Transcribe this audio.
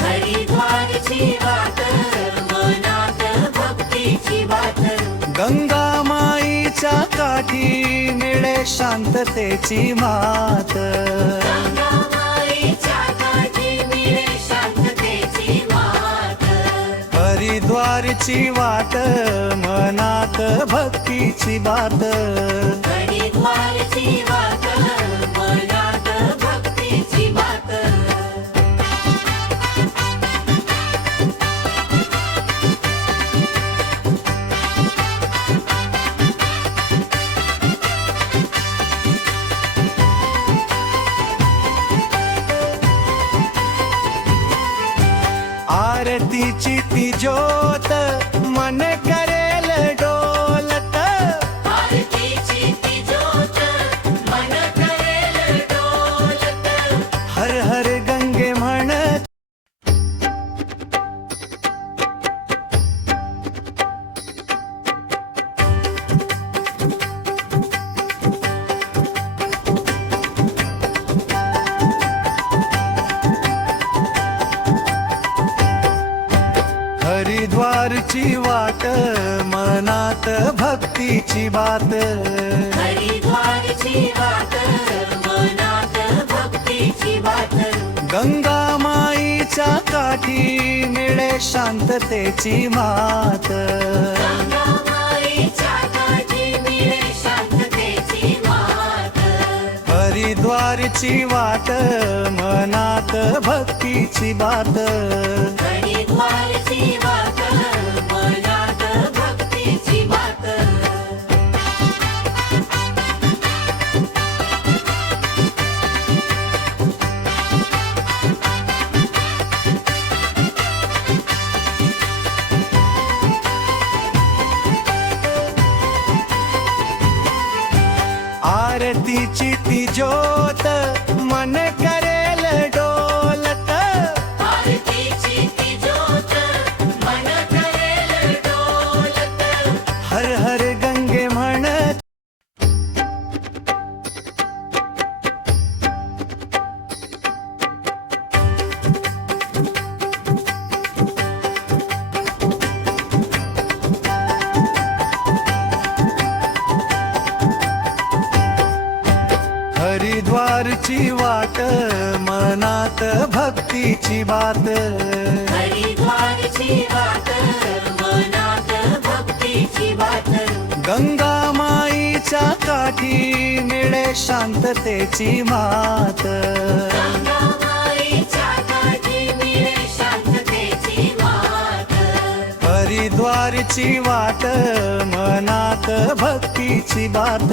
हरिद्वारची वाट मनात भक्तीची बात. गंगा माईच्या काठी मिळे शांततेची मात. हरिद्वारची वाट मनात भक्तीची बात. आरतीची ती ज्योत. मन कर हरिद्वारची वाट मनात भक्तीची बात. हरिद्वारची वाट मनात भक्तीची वाट गंगा माईच्या काठी मिळे शांततेची मात. गंगामाईच्या काठी मिळे शांततेची मात. हरिद्वारची वाट मनात भक्तीची बात. आरतीची ती ज्योत. मन करेल हरिद्वारची वाट मनात भक्तीची बात. हरिद्वारची वाट मनात भक्तीची वाट गंगा माईच्या काठी मिळे शांततेची मात. गंगामाईच्या काठी मिळे शांततेची मात. हरिद्वारची वाट मनात भक्तीची बात.